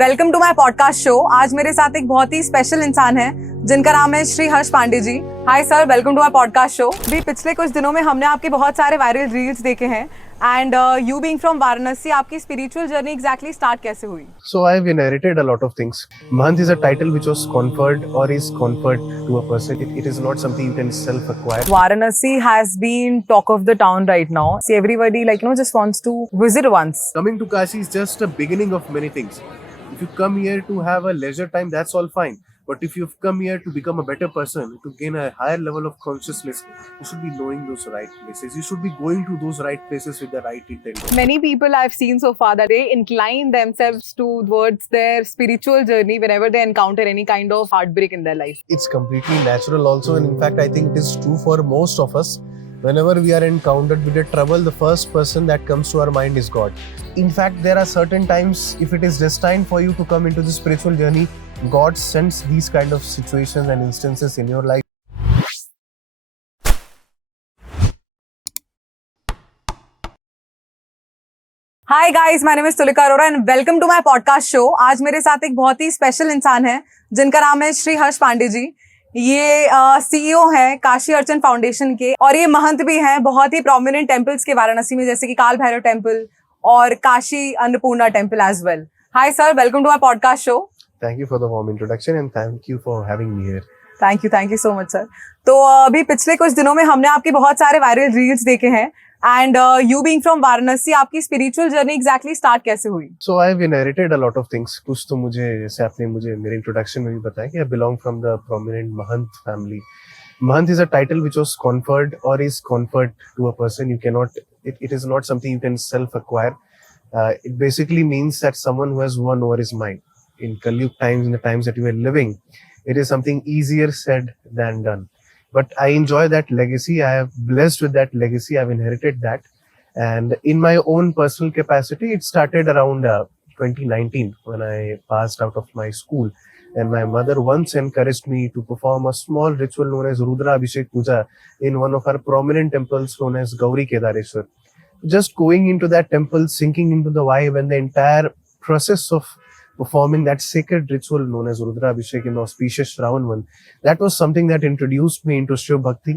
Welcome to my podcast show. आज मेरे साथ एक बहुत ही स्पेशल इंसान है जिनका नाम है Shri Pandey ji. Hi sir, welcome to my podcast show. भी पिछले कुछ दिनों में हमने आपके बहुत सारे वायरल रील्स देखे हैं and you being from Varanasi, आपकी स्पिरिचुअल जर्नी एग्जैक्टली स्टार्ट कैसे हुई? So I've inherited a lot of things. Mahant is a title which was conferred or is conferred to a person. It is not something you can self-acquire. Varanasi has been talk of the town right now. See, everybody just wants to visit once. Coming to Kashi is just a beginning of many things. If you come here to have a leisure time, that's all fine. But if you've come here to become a better person, to gain a higher level of consciousness, you should be knowing those right places. You should be going to those right places with the right intent. Many people I've seen so far that they incline themselves towards their spiritual journey whenever they encounter any kind of heartbreak in their life. It's completely natural also, and in fact I think it is true for most of us. Whenever we are encountered with a trouble, the first person that comes to our mind is God. In fact, there are certain times, if it is destined for you to come into the spiritual journey, God sends these kind of situations and instances in your life. Hi guys, my name is Tulika Arora and welcome to my podcast show. आज मेरे साथ एक बहुत ही special इंसान है जिनका नाम है श्री पांडे जी। ये सीईओ हैं काशी अर्चन फाउंडेशन के और ये महंत भी हैं बहुत ही प्रोमिनेंट टेम्पल्स के वाराणसी में, जैसे कि काल भैरव टेम्पल और Kashi Annapurna temple as well. Hi sir, welcome to my podcast show. Thank you for the warm introduction and thank you for having me here. Thank you so much sir. तो अभी पिछले कुछ दिनों में हमने आपके बहुत सारे वायरल रील्स देखे हैं and you being from Varanasi, आपकी स्पिरिचुअल जर्नी एग्जैक्टली स्टार्ट कैसे हुई? So I've inherited a lot of things. कुछ तो मुझे, जैसे आपने मुझे मेरे इंट्रोडक्शन में भी बताया कि I belong from the prominent Mahant family. Mahant is a title which was conferred or is conferred to a person. You cannot, it is not something you can self-acquire. It basically means that someone who has won over his mind. In Kaliyug times, in the times that we are living, it is something easier said than done. But I enjoy that legacy. I am blessed with that legacy. I've inherited that. And in my own personal capacity, it started around 2019 when I passed out of my school. And my mother once encouraged me to perform a small ritual known as Rudra Abhishek Puja in one of our prominent temples known as Gauri Kedareshwar. Just going into that temple, sinking into the vibe and the entire process of performing that sacred ritual known as Rudra Abhishek in the auspicious Shravan month, that was something that introduced me into Shiva Bhakti,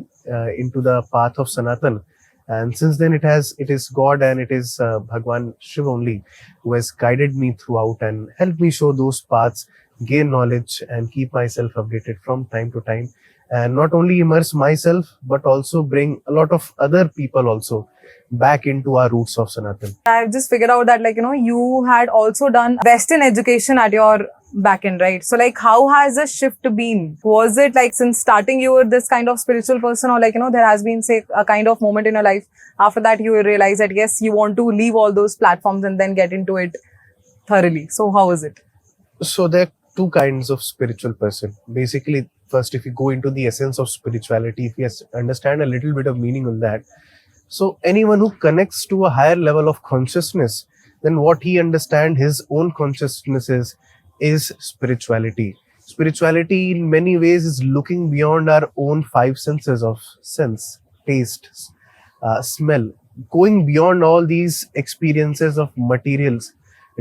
into the path of Sanatan. And since then it is God and it is Bhagwan Shiva only who has guided me throughout and helped me show those paths, gain knowledge and keep myself updated from time to time. And not only immerse myself, but also bring a lot of other people also back into our roots of Sanatan. I've just figured out that you had also done Western education at your back end, right? So how has the shift been? Was it since starting you were this kind of spiritual person, or there has been say a kind of moment in your life after that you realize that yes, you want to leave all those platforms and then get into it thoroughly? So how is it? So there are two kinds of spiritual person. Basically, first, if you go into the essence of spirituality, if you understand a little bit of meaning on that, so anyone who connects to a higher level of consciousness, then what he understands his own consciousness is spirituality. Spirituality in many ways is looking beyond our own five senses of sense, taste, smell, going beyond all these experiences of materials,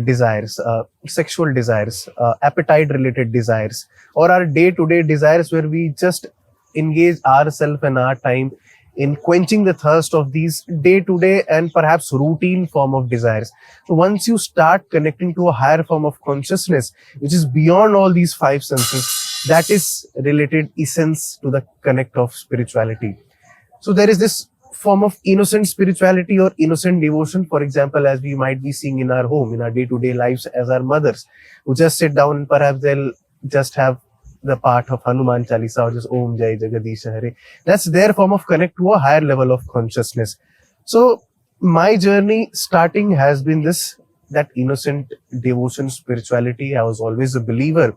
desires, sexual desires, appetite related desires, or our day-to-day desires where we just engage ourselves and our time in quenching the thirst of these day-to-day and perhaps routine form of desires. So once you start connecting to a higher form of consciousness, which is beyond all these five senses, that is related essence to the connect of spirituality. So there is this form of innocent spirituality or innocent devotion, for example, as we might be seeing in our home, in our day-to-day lives as our mothers, who just sit down and perhaps they'll just have the part of Hanuman Chalisa or just Om Jai Jagadish Hare. That's their form of connect to a higher level of consciousness. So my journey starting has been that innocent devotion spirituality. I was always a believer,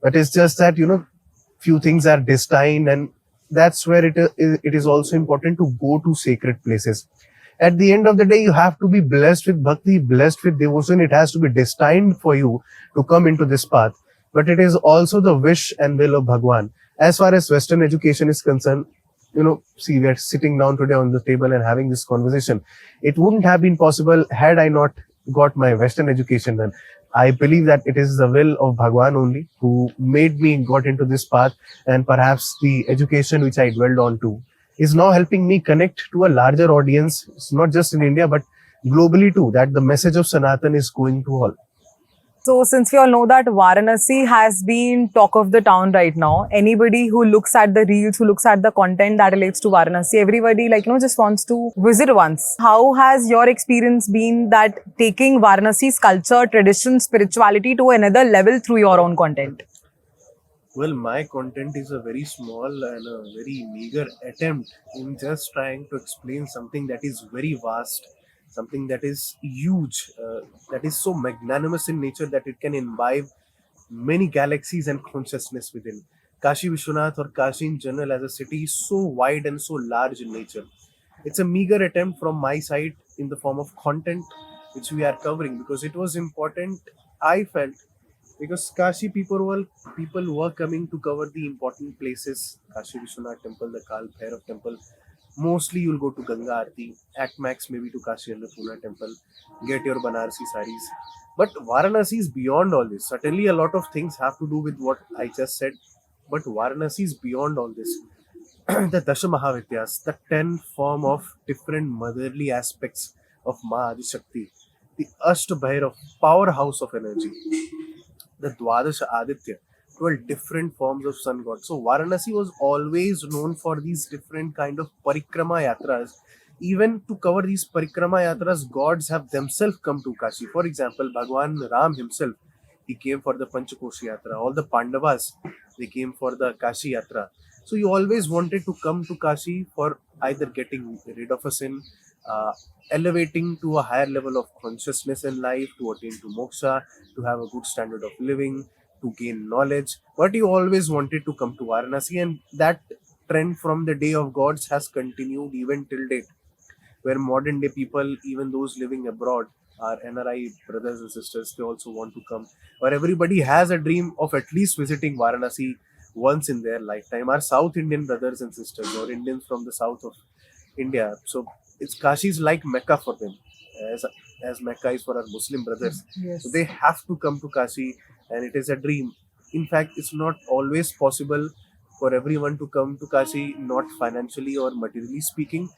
but it's just that, few things are destined, and that's where it is also important to go to sacred places. At the end of the day, you have to be blessed with bhakti, blessed with devotion. It has to be destined for you to come into this path. But it is also the wish and will of Bhagwan. As far as Western education is concerned, see, we are sitting down today on the table and having this conversation. It wouldn't have been possible had I not got my Western education done. I believe that it is the will of Bhagwan only who made me got into this path, and perhaps the education which I dwelled on to is now helping me connect to a larger audience. It's not just in India but globally too, that the message of Sanatan is going to all. So, since we all know that Varanasi has been talk of the town right now, anybody who looks at the reels, who looks at the content that relates to Varanasi, everybody just wants to visit once. How has your experience been that taking Varanasi's culture, tradition, spirituality to another level through your own content? Well, my content is a very small and a very meager attempt in just trying to explain something that is very vast, something that is huge, that is so magnanimous in nature that it can imbibe many galaxies and consciousness within. Kashi Vishwanath, or Kashi in general as a city, is so wide and so large in nature. It's a meager attempt from my side in the form of content which we are covering, because it was important, I felt, because people were coming to cover the important places. Kashi Vishwanath Temple, the Kaal Bhairava Temple. Mostly you'll go to Ganga Aarti, at max maybe to Kashi Annapurna Temple, get your Banarasi saris. But Varanasi is beyond all this. Certainly a lot of things have to do with what I just said, but Varanasi is beyond all this. The Dasha Mahavidyas, the 10 form of different motherly aspects of Ma Adishakti, the Ashta Bhairav, powerhouse of energy, the Dwadasha Aditya, 12 different forms of sun god. So Varanasi was always known for these different kind of parikrama yatras. Even to cover these parikrama yatras, gods have themselves come to Kashi. For example, Bhagwan Ram himself, he came for the Panchakoshi Yatra. All the Pandavas, they came for the Kashi Yatra. So you always wanted to come to Kashi for either getting rid of a sin, uh, elevating to a higher level of consciousness in life, to attain to moksha, to have a good standard of living, to gain knowledge. But you always wanted to come to Varanasi, and that trend from the day of gods has continued even till date, where modern day people, even those living abroad, our NRI brothers and sisters, they also want to come. Or everybody has a dream of at least visiting Varanasi once in their lifetime. Our South Indian brothers and sisters, or Indians from the south of India. So it's Kashi is like Mecca for them, as as Mecca is for our Muslim brothers. Yes. So they have to come to Kashi, and it is a dream. In fact, it's not always possible for everyone to come to Kashi, not financially or materially speaking,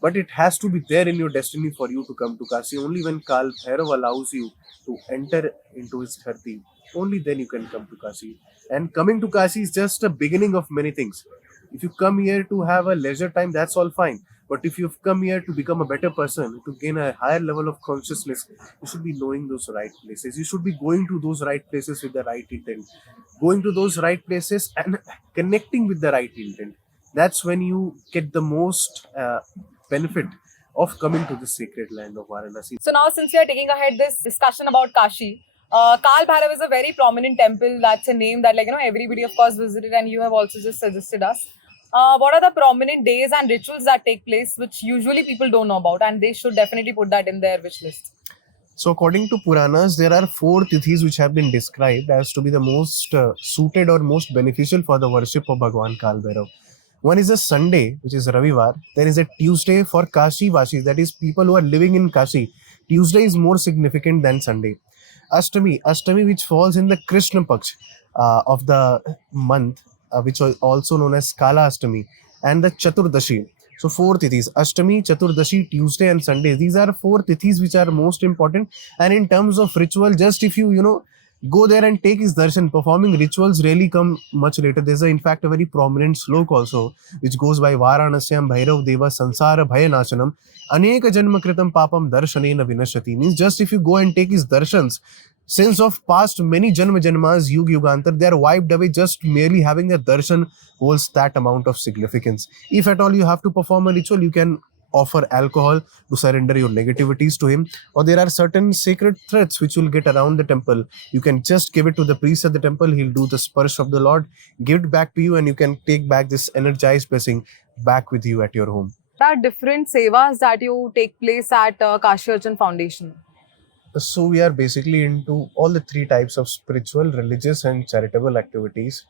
but it has to be there in your destiny for you to come to Kashi. Only when Kaal Bhairav allows you to enter into his dharti, only then you can come to Kashi. And coming to Kashi is just a beginning of many things. If you come here to have a leisure time, that's all fine. But if you've come here to become a better person, to gain a higher level of consciousness, you should be knowing those right places. You should be going to those right places with the right intent. Going to those right places and connecting with the right intent. That's when you get the most benefit of coming to the sacred land of Varanasi. So now, since we are taking ahead this discussion about Kashi, Kaal Bhairav is a very prominent temple. That's a name that everybody of course visited, and you have also just suggested us. What are the prominent days and rituals that take place, which usually people don't know about, and they should definitely put that in their wish list? So, according to Puranas, there are 4 tithis which have been described as to be the most suited or most beneficial for the worship of Bhagwan Kaal Bhairav. One is a Sunday, which is Ravivar. There is a Tuesday for Kashi Vashis, that is, people who are living in Kashi. Tuesday is more significant than Sunday. Ashtami, which falls in the Krishna Paksh of the month, which is also known as Kala Ashtami, and the Chaturdashi. So 4 tithis: Ashtami, Chaturdashi, Tuesday, and Sunday. These are 4 tithis which are most important. And in terms of ritual, just if you go there and take his darshan, performing rituals really come much later. There's in fact a very prominent slok also, which goes by Varanasyam Bhairav Deva Sansara Bhaya Nashanam Aneka Janma Kritam Papam Darshanena Vinashati. Means just if you go and take his darshans, sins of past many janmas, yugantar, they are wiped away. Just merely having a darshan holds that amount of significance. If at all you have to perform a ritual, you can offer alcohol to surrender your negativities to him, or there are certain sacred threads which will get around the temple. You can just give it to the priest at the temple. He'll do the sparsh of the Lord, give it back to you, and you can take back this energized blessing back with you at your home. There are different sevas that you take place at Kashi Archan Foundation. So we are basically into all the 3 types of spiritual, religious, and charitable activities.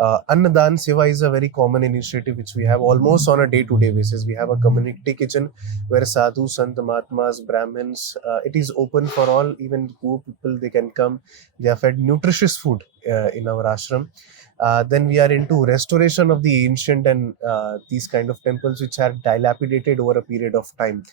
Annadan Seva is a very common initiative which we have almost on a day-to-day basis. We have a community kitchen where sadhu, sant, mahatmas, brahmins, it is open for all, even poor people, they can come. They are fed nutritious food in our ashram. Then we are into restoration of the ancient and these kind of temples which are dilapidated over a period of time.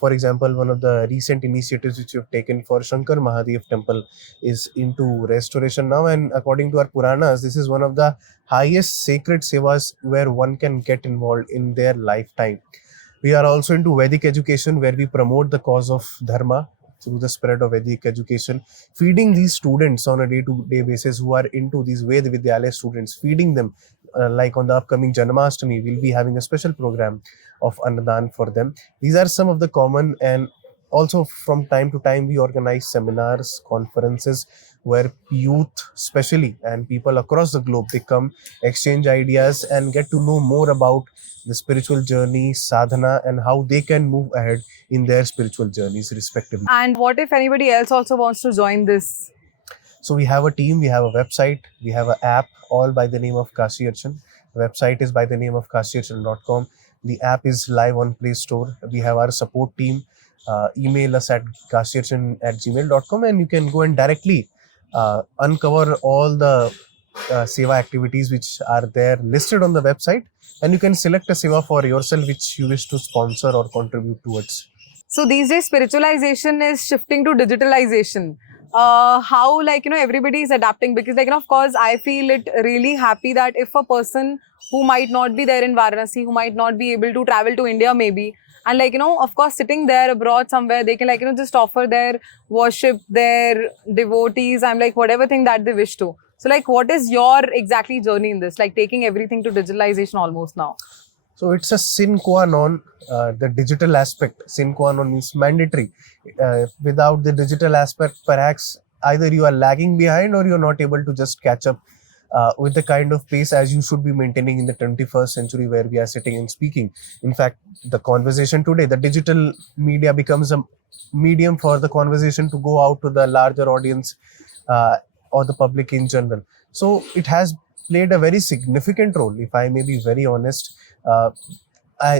For example, one of the recent initiatives which we have taken for Shankar Mahadev Temple is into restoration now, and according to our Puranas, this is one of the highest sacred sevas where one can get involved in their lifetime. We are also into Vedic education where we promote the cause of Dharma through the spread of Vedic education, feeding these students on a day-to-day basis who are into these Ved Vidyalaya students, feeding them. Like on the upcoming Janmashtami, we'll be having a special program of Annadan for them. These are some of the common, and also from time to time we organize seminars, conferences where youth especially and people across the globe, they come, exchange ideas and get to know more about the spiritual journey, sadhana, and how they can move ahead in their spiritual journeys respectively. And what if anybody else also wants to join this? So we have a team, we have a website, we have an app, all by the name of Kashi Archan. The website is by the name of kashiarchan.com. The app is live on Play Store. We have our support team. Email us at kashiarchan@gmail.com, and you can go and directly uncover all the seva activities which are there listed on the website, and you can select a seva for yourself which you wish to sponsor or contribute towards. So these days, spiritualization is shifting to digitalization. How, like, everybody is adapting, because, like, of course, I feel it really happy that if a person who might not be there in Varanasi, who might not be able to travel to India maybe, and, like, of course, sitting there abroad somewhere, they can, like, just offer their worship, their devotees, and, like, whatever thing that they wish to. So, like, what is your exactly journey in this? Like, taking everything to digitalization almost now. So it's a sine qua non, the digital aspect. Sine qua non means mandatory. Without the digital aspect, perhaps either you are lagging behind or you're not able to just catch up with the kind of pace as you should be maintaining in the 21st century where we are sitting and speaking. In fact, the conversation today, the digital media becomes a medium for the conversation to go out to the larger audience or the public in general. So it has played a very significant role, if I may be very honest.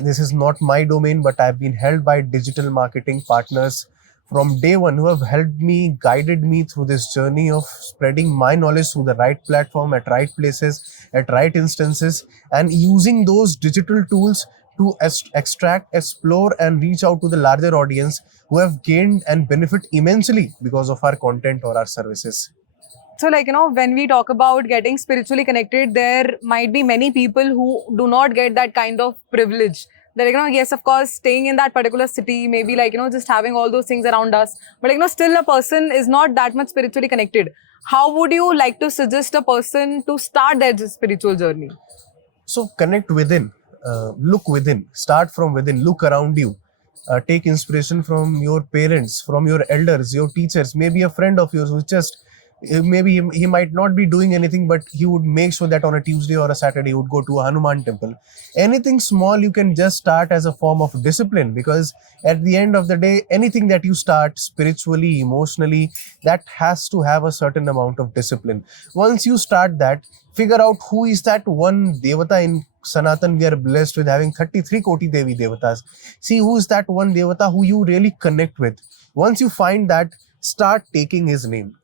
This is not my domain, but I've been held by digital marketing partners from day one who have helped me, guided me through this journey of spreading my knowledge through the right platform, at right places, at right instances, and using those digital tools to extract, explore, and reach out to the larger audience who have gained and benefit immensely because of our content or our services. So, like, when we talk about getting spiritually connected, there might be many people who do not get that kind of privilege. That, yes, of course, staying in that particular city, maybe, like, just having all those things around us. But, like, still a person is not that much spiritually connected. How would you like to suggest a person to start their spiritual journey? So connect within, look within, start from within, look around you. Take inspiration from your parents, from your elders, your teachers, maybe a friend of yours who just maybe he might not be doing anything, but he would make sure that on a Tuesday or a Saturday he would go to a Hanuman temple. Anything small you can just start as a form of discipline, because at the end of the day, anything that you start spiritually, emotionally, that has to have a certain amount of discipline. Once you start that, figure out who is that one devata. In Sanatan, we are blessed with having 33 Koti Devi Devatas. See who is that one devata who you really connect with. Once you find that, start taking his name.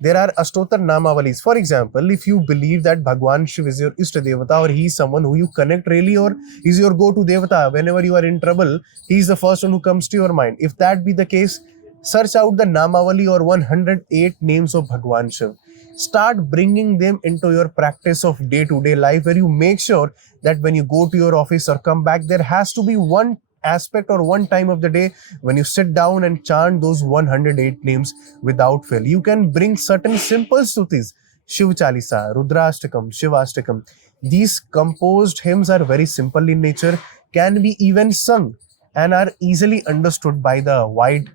There are Ashtotar Namavalis. For example, if you believe that Bhagwan Shiva is your Ishta Devata, or he is someone who you connect really, or is your go-to Devata, whenever you are in trouble, he is the first one who comes to your mind. If that be the case, search out the Namavali or 108 names of Bhagwan Shiva. Start bringing them into your practice of day-to-day life, where you make sure that when you go to your office or come back, there has to be one aspect or one time of the day when you sit down and chant those 108 names without fail. You can bring certain simple stutis, Shiv Chalisa, Rudrashtakam, Shivashtakam. These composed hymns are very simple in nature, can be even sung, and are easily understood by the wide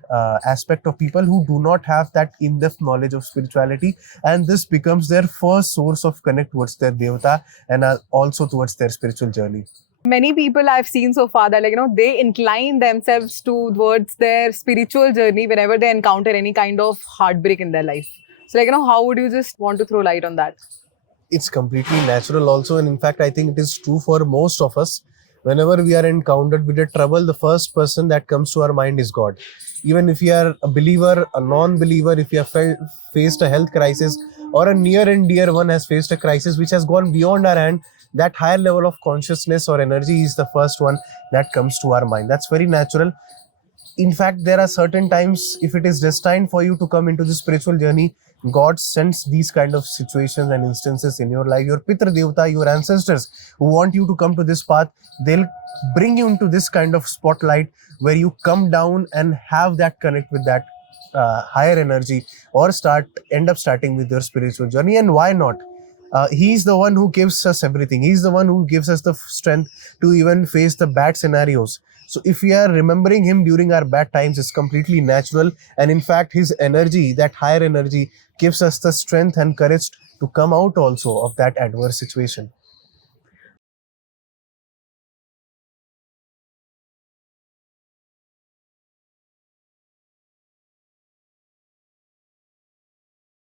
aspect of people who do not have that in-depth knowledge of spirituality, and this becomes their first source of connect towards their devata and also towards their spiritual journey. Many people I've seen so far that, like, they incline themselves towards their spiritual journey whenever they encounter any kind of heartbreak in their life. So, like, how would you just want to throw light on that? it's completely natural also, and in fact I think it is true for most of us. Whenever we are encountered with a trouble, the first person that comes to our mind is God. Even if you are a believer, a non-believer, if you have faced a health crisis, or a near and dear one has faced a crisis which has gone beyond our hand, that higher level of consciousness or energy is the first one that comes to our mind. That's very natural. In fact, there are certain times, if it is destined for you to come into the spiritual journey, God sends these kind of situations and instances in your life. Your Pitra Devata, your ancestors who want you to come to this path, they'll bring you into this kind of spotlight where you come down and have that connect with that higher energy, or end up starting with your spiritual journey. And why not? He's the one who gives us everything. He's the one who gives us the strength to even face the bad scenarios. So if we are remembering him during our bad times, it's completely natural. And in fact, his energy, that higher energy, gives us the strength and courage to come out also of that adverse situation.